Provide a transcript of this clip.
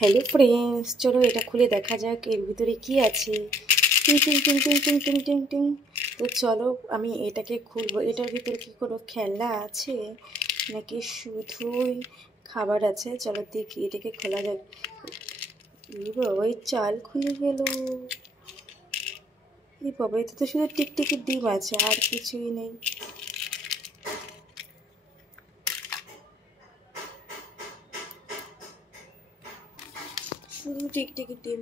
Hello friends, চলো এটা খুলে দেখা যাক এর ভিতরে কি আছে। টিং টিং টিং টিং টিং টিং টিং টিং। তো চলো আমি এটাকে খুলবো। এটার ভিতরে কি কোনো খেলনা আছে নাকি শুধুই খাবার আছে? চলো দেখি, এটাকে খোলা যাক। এই বাবা, এই চাল খুলে গেল। এই বাবা, এতে তো শুধু টিকটিকি ডিম আছে, আর কিছুই নেই। শুধু টিকটিকি ডিম।